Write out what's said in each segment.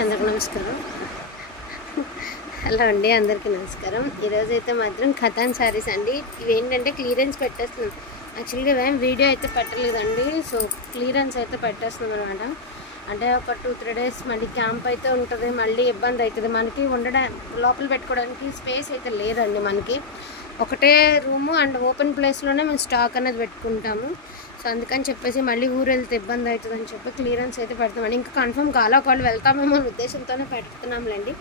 అందరికీ నమస్కారం. హలో అండి, అందరికీ నమస్కారం. ఈరోజైతే మాత్రం ఖతాన్ శారీస్ అండి. ఇవేంటంటే క్లియరెన్స్ పెట్టేస్తున్నాం. యాక్చువల్గా ఏం వీడియో అయితే పెట్టలేదండి. సో క్లియరెన్స్ అయితే పెట్టేస్తున్నాం అనమాట. అంటే ఒక 2-3 డేస్ మళ్ళీ క్యాంప్ అయితే ఉంటుంది, మళ్ళీ ఇబ్బంది అవుతుంది మనకి. లోపల పెట్టుకోవడానికి స్పేస్ అయితే లేదండి మనకి. ఒకటే రూము అండ్ ఓపెన్ ప్లేస్లోనే మేము స్టాక్ అనేది పెట్టుకుంటాము. సో అందుకని చెప్పేసి మళ్ళీ ఊరు వెళ్తే ఇబ్బంది అవుతుందని చెప్పి క్లియరెన్స్ అయితే పెడతామండి. ఇంకా కన్ఫర్మ్ కాలా, ఒకళ్ళు వెళ్తామేమో అనే ఉద్దేశంతోనే పెడుతున్నాంలేండి.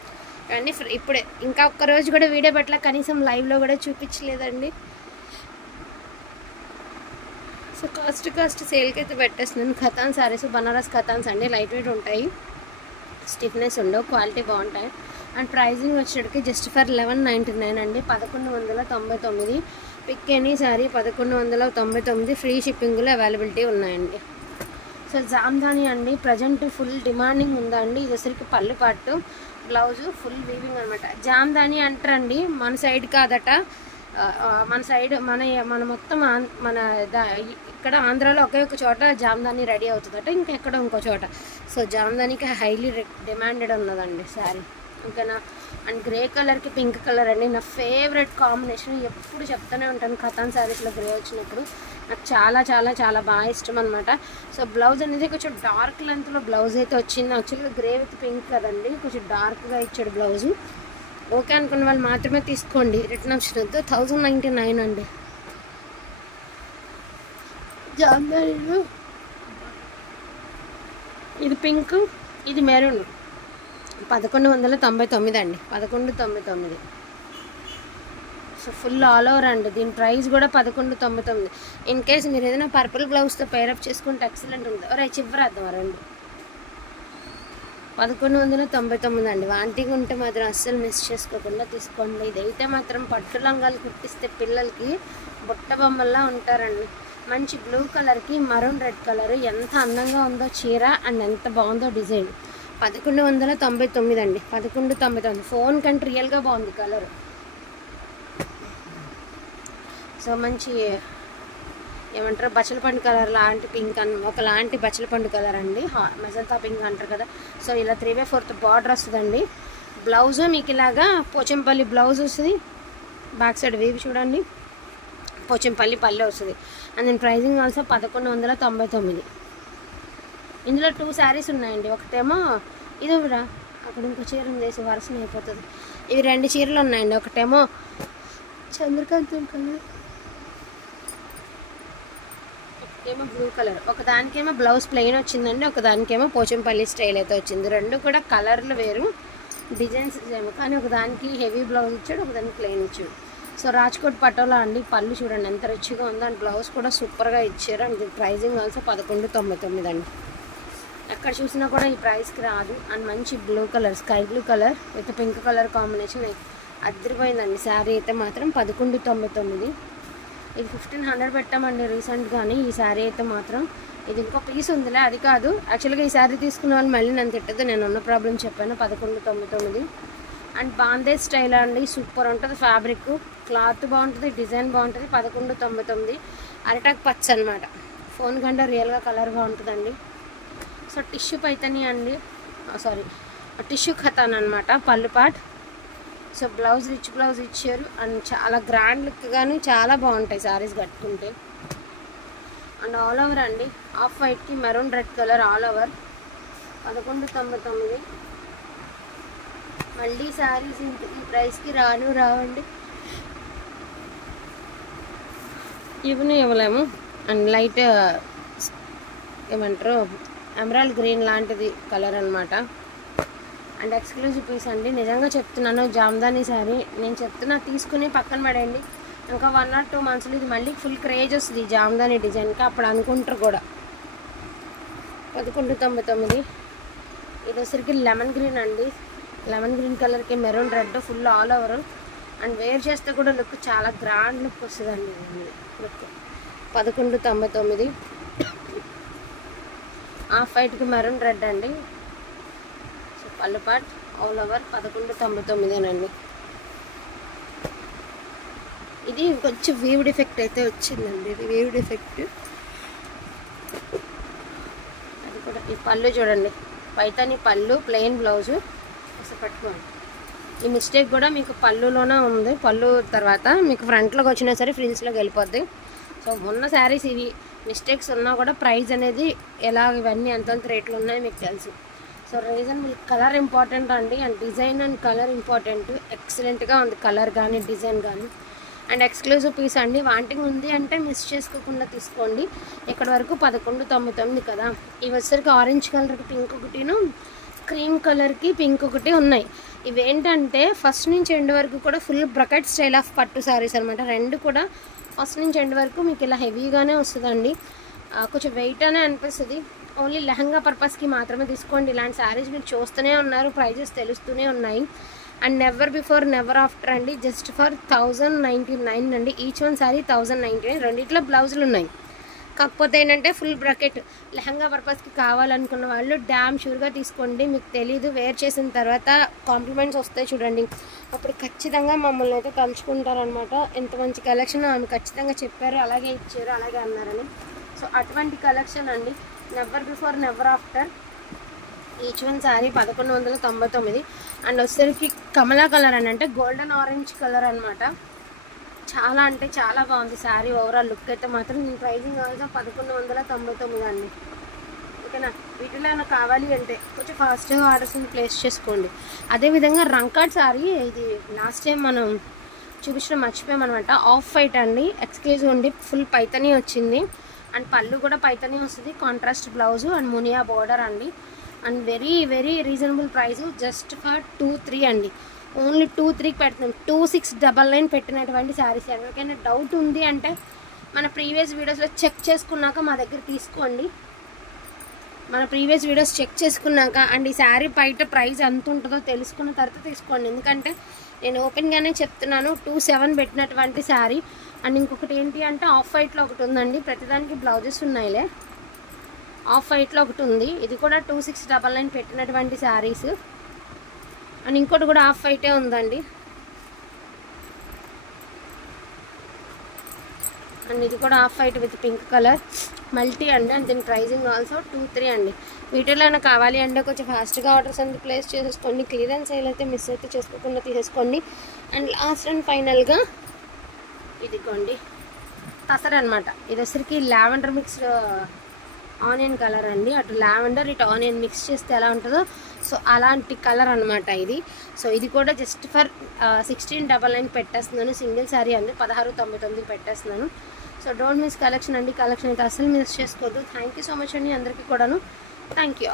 కానీ ఇప్పుడే ఇంకా ఒక్కరోజు కూడా వీడియో పెట్టలే, కనీసం లైవ్లో కూడా చూపించలేదండి. సో కాస్ట్ సేల్కి అయితే పెట్టేస్తున్నాను. ఖతాన్ శారీస్, బనారస్ ఖతాన్స్ అండి. లైట్ వెయిట్ ఉంటాయి, స్టిఫ్నెస్ ఉండవు, క్వాలిటీ బాగుంటాయి. అండ్ ప్రైజింగ్ వచ్చేటికి జస్ట్ ఫర్ 1199 అండి, 1199. పిక్ ఎనీ శారీ 1199, ఫ్రీ షిప్పింగ్లో అవైలబిలిటీ ఉన్నాయండి. సో జామ్దాని అండి, ప్రజెంట్ ఫుల్ డిమాండింగ్ ఉందండి. ఇది వచ్చరికి పళ్ళు పట్టు, బ్లౌజు ఫుల్ వీవింగ్ అనమాట. జామ్దాని అంటారండి, మన సైడ్ కాదట. మన సైడ్ మన మొత్తం ఇక్కడ ఆంధ్రాలో ఒకే ఒక చోట జామ్దాని రెడీ అవుతుందట, ఇంకెక్కడ ఇంకో చోట. సో జామ్దానికి హైలీ డిమాండెడ్ ఉన్నదండి శారీ. ఓకేనా. అండ్ గ్రే కలర్కి పింక్ కలర్ అండి, నా ఫేవరెట్ కాంబినేషన్. ఎప్పుడు చెప్తూనే ఉంటాను, ఖతాన్ శారీస్లో గ్రే వచ్చినప్పుడు నాకు చాలా చాలా చాలా బాగా ఇష్టం అనమాట. సో బ్లౌజ్ అనేది కొంచెం డార్క్ లెంత్లో బ్లౌజ్ అయితే వచ్చింది. యాక్చువల్గా గ్రే విత్ పింక్ కదండి, కొంచెం డార్క్గా ఇచ్చాడు బ్లౌజు. ఓకే అనుకున్న వాళ్ళు మాత్రమే తీసుకోండి, రిటర్న్ ఆప్షన్ వద్దు. 1099 అండి. జామ్దానిలో ఇది పింక్, ఇది మెరూన్, 1199 అండి, 1199. సో ఫుల్ ఆల్ ఓవర్ అండి. దీని ప్రైస్ కూడా 1199. ఇన్ కేస్ మీరు ఏదైనా పర్పుల్ బ్లౌజ్తో పేరప్ చేసుకుంటే ఎక్సలెంట్ ఉంటుంది. ఒరే చివరేద్దాం రండి. 1199 అండి. వాంటిగా ఉంటే మాత్రం అస్సలు మిస్ చేసుకోకుండా తీసుకోండి. ఇదైతే మాత్రం పట్టు లంగాలు కుట్టిస్తే పిల్లలకి బుట్ట బొమ్మల్లా ఉంటారండి. మంచి బ్లూ కలర్కి మరూన్ రెడ్ కలర్, ఎంత అందంగా ఉందో చీర అండ్ ఎంత బాగుందో డిజైన్. 1199 అండి, 1199. ఫోన్ కంటే రియల్గా బాగుంది కలర్. సో మంచి ఏమంటారు, బచ్చలపండు కలర్ లాంటి పింక్ ఒకలాంటి బచ్చలపండు కలర్ అండి, మెజంతా పింక్ అంటారు కదా. సో ఇలా 3/4 బార్డర్ వస్తుందండి. బ్లౌజ్ మీకు ఇలాగా పోచంపల్లి బ్లౌజ్ వస్తుంది. బ్యాక్ సైడ్ వీవి చూడండి, పోచంపల్లి పల్లె వస్తుంది. అండ్ దీని ప్రైజింగ్ ఆల్సో 1199. ఇందులో 2 శారీస్ ఉన్నాయండి. ఒకటేమో ఇది అక్కడ ఇంకో చీర వేసి వరుసన అయిపోతుంది. ఇవి 2 చీరలు ఉన్నాయండి. ఒకటేమో చంద్రకాంతం కలర్, ఒకటేమో బ్లూ కలర్. ఒకదానికేమో బ్లౌజ్ ప్లెయిన్ వచ్చిందండి, ఒకదానికేమో పోచంపల్లి స్టైల్ అయితే వచ్చింది. 2 కూడా కలర్లు వేరు, డిజైన్స్ ఏమో, కానీ ఒకదానికి హెవీ బ్లౌజ్ ఇచ్చాడు, ఒకదానికి ప్లెయిన్ ఇచ్చాడు. సో రాజ్కోట్ పటోలా అండి. పళ్ళు చూడండి ఎంత రిచ్గా ఉందో, అండ్ బ్లౌజ్ కూడా సూపర్గా ఇచ్చారు. అండ్ ప్రైజింగ్ ఆల్సో 1199 అండి. ఎక్కడ చూసినా కూడా ఈ ప్రైస్కి రాదు. అండ్ మంచి blue colour, sky blue colour with pink colour combination అదిరిపోయిందండి. శారీ అయితే మాత్రం 1199. ఇది 1500 పెట్టామండి రీసెంట్గాని. ఈ శారీ అయితే మాత్రం ఇది ఇంకో పీస్ ఉందిలే, అది కాదు. యాక్చువల్గా ఈ శారీ తీసుకున్న వాళ్ళు మళ్ళీ నన్ను తిట్టదు, నేను ఉన్న ప్రాబ్లం చెప్పాను. 1199. అండ్ బాందే స్టైల్ అండి, సూపర్ ఉంటుంది. ఫ్యాబ్రిక్ క్లాత్ బాగుంటుంది, డిజైన్ బాగుంటుంది. 1199. అరిటాక్ పచ్చ అనమాట, ఫోన్ కంటే రియల్గా కలర్ బాగుంటుందండి. సో టిష్యూ పైతని అండి, సారీ టిష్యూ ఖతాన్ అనమాట, పళ్ళు పాట్. సో బ్లౌజ్ రిచ్ బ్లౌజ్ ఇచ్చారు. అండ్ చాలా గ్రాండ్ లుక్ కానీ చాలా బాగుంటాయి శారీస్ కట్టుకుంటే. అండ్ ఆల్ ఓవర్ అండి, ఆఫ్ వైట్కి maroon red colour all over, 1199. మళ్ళీ శారీస్ ఈ ప్రైస్కి రావండి, ఇవ్వలేము. అండ్ లైట్ ఏమంటారు, ఎమరాల్డ్ గ్రీన్ లాంటిది కలర్ అనమాట. అండ్ ఎక్స్క్లూజివ్ పీస్ అండి, నిజంగా చెప్తున్నాను. జామ్దాని శారీ నేను చెప్తున్నా, తీసుకుని పక్కన పడేయండి. ఇంకా 1 or 2 monthsలో ఇది మళ్ళీ ఫుల్ క్రేజ్ వస్తుంది జామ్దాని డిజైన్కి, అప్పుడు అనుకుంటారు కూడా. 1199. ఇది వచ్చరికి లెమన్ గ్రీన్ అండి, లెమన్ గ్రీన్ కలర్కి maroon red full all over. And wear చేస్తే కూడా లుక్ చాలా గ్రాండ్ లుక్ వస్తుందండి. లుక్ 1199. ఆఫ్ వైట్కి మెరూన్ రెడ్ అండి. సో పళ్ళు పాట్ ఆల్ ఓవర్ 1199 ఇది కొంచెం వీవ్డ్ ఎఫెక్ట్ అయితే వచ్చిందండి, ఇది వీవ్డ్ ఎఫెక్ట్. అది కూడా ఈ పళ్ళు చూడండి, పైతాని పళ్ళు, ప్లెయిన్ బ్లౌజు. ఒకసారి పట్టుకోండి. ఈ మిస్టేక్ కూడా మీకు పళ్ళులోనే ఉంది. పళ్ళు తర్వాత మీకు ఫ్రంట్లోకి వచ్చినా సరే ఫ్రిల్స్లోకి వెళ్ళిపోద్ది. సో ఉన్న శారీస్ ఇవి. మిస్టేక్స్ ఉన్నా కూడా ప్రైస్ అనేది ఎలా ఇవన్నీ ఎంతంత రేట్లు ఉన్నాయో మీకు తెలుసు. So reasonable. కలర్ ఇంపార్టెంట్ అండి, and design and colour important. ఎక్సలెంట్గా ఉంది కలర్ కానీ డిజైన్ కానీ. అండ్ ఎక్స్క్లూజివ్ పీస్ అండి. వాంటింగ్ ఉంది అంటే మిస్ చేసుకోకుండా తీసుకోండి. ఇక్కడ వరకు 1199 కదా. ఇవి వచ్చేసరికి ఆరెంజ్ కలర్కి పింక్ ఒకటిను, క్రీమ్ కలర్కి పింక్ ఒకటి ఉన్నాయి. ఇవేంటంటే ఫస్ట్ నుంచి ఎండ్ వరకు కూడా ఫుల్ బ్రకెట్ స్టైల్ ఆఫ్ పట్టు శారీస్ అనమాట. రెండు కూడా ఫస్ట్ నుంచి ఎండ్ వరకు మీకు ఇలా హెవీగానే వస్తుందండి. కొంచెం వెయిట్ అనే అనిపిస్తుంది. ఓన్లీ లెహంగా పర్పస్కి మాత్రమే తీసుకోండి. ఇలాంటి శారీస్ మీరు చూస్తూనే ఉన్నారు, ప్రైజెస్ తెలుస్తూనే ఉన్నాయి. And never before never after అండి. జస్ట్ ఫర్ 1099 అండి. Each one sari 1099. రెండిట్లో బ్లౌజులు ఉన్నాయి. కాకపోతే ఏంటంటే ఫుల్ బ్రకెట్ లెహంగా పర్పస్కి కావాలనుకున్న వాళ్ళు డ్యామ్ షూర్గా తీసుకోండి. మీకు తెలీదు, వేర్ చేసిన తర్వాత కాంప్లిమెంట్స్ వస్తాయి చూడండి, అప్పుడు ఖచ్చితంగా మమ్మల్ని అయితే కలుసుకుంటారనమాట. ఎంత మంచి కలెక్షన్ ఆమె ఖచ్చితంగా చెప్పారు, అలాగే ఇచ్చారు, అలాగే అన్నారని. సో అటువంటి కలెక్షన్ అండి. Never before never after. Each one sari 1199. And వచ్చేసరికి కమలా కలర్ అని, అంటే గోల్డెన్ ఆరెంజ్ కలర్ అనమాట. చాలా అంటే చాలా బాగుంది శారీ. ఓవరాల్ లుక్ అయితే మాత్రం నేను ప్రైజింగ్ ఆల్సో 1199 అండి. ఓకేనా. వీటిలో ఏమైనా కావాలి అంటే కొంచెం ఫాస్ట్గా ఆర్డర్స్ని ప్లేస్ చేసుకోండి. అదేవిధంగా రంకాట్ శారీ, ఇది లాస్ట్ టైం మనం చూపించడం మర్చిపోయామన్నమాట. ఆఫ్ వైట్ అండి, ఎక్స్క్లూజివ్ ఉండి ఫుల్ పైతనీ వచ్చింది. అండ్ పళ్ళు కూడా పైతనీ వస్తుంది, contrast blouse and muniya border అండి. And very very reasonable price. Just for 23 అండి. ఓన్లీ 23కి పెడుతున్నాం. 2699 పెట్టినటువంటి శారీస్. ఎవరికైనా డౌట్ ఉంది అంటే మన ప్రీవియస్ వీడియోస్లో చెక్ చేసుకున్నాక మా దగ్గర తీసుకోండి. మన ప్రీవియస్ వీడియోస్ చెక్ చేసుకున్నాక అండ్ ఈ శారీ బయట ప్రైస్ ఎంత ఉంటుందో తెలుసుకున్న తర్వాత తీసుకోండి. ఎందుకంటే నేను ఓపెన్గానే చెప్తున్నాను, 27 పెట్టినటువంటి శారీ. అండ్ ఇంకొకటి ఏంటి అంటే ఆఫ్ వైట్లో ఒకటి ఉందండి. ప్రతిదానికి బ్లౌజెస్ ఉన్నాయిలే. ఆఫ్ వైట్లో ఒకటి ఉంది. ఇది కూడా 2699 పెట్టినటువంటి శారీస్. అండ్ ఇంకోటి కూడా ఆఫ్ వైటే ఉందండి. అండ్ ఇది కూడా off white with pink colour multi అండి. అండ్ దీని ప్రైజింగ్ ఆల్సో 23 అండి. వీటిలో అయినా కావాలి అంటే కొంచెం ఫాస్ట్గా ఆర్డర్స్ అన్ని ప్లేస్ చేసేసుకోండి. క్లియరెన్స్ సేల్ అయితే మిస్ అయితే చేసుకోకుండా తీసేసుకోండి. అండ్ లాస్ట్ అండ్ ఫైనల్గా ఇదిగోండి తసర్ అనమాట. ఇది వచ్చరికి లావెండర్ మిక్స్ ఆనియన్ కలర్ అండి. అటు లావెండర్ ఇటు ఆనియన్ మిక్స్ చేస్తే ఎలా ఉంటుందో సో అలాంటి కలర్ అనమాట ఇది. సో ఇది కూడా జస్ట్ ఫర్ 1699 పెట్టేస్తున్నాను. సింగిల్ శారీ అండి, 1699 పెట్టేస్తున్నాను. సో డోంట్ మిస్ కలెక్షన్ అండి. కలెక్షన్ అయితే అసలు మిస్ చేసుకోవద్దు. థ్యాంక్ యూ సో మచ్ అండి అందరికీ కూడాను. Thank you.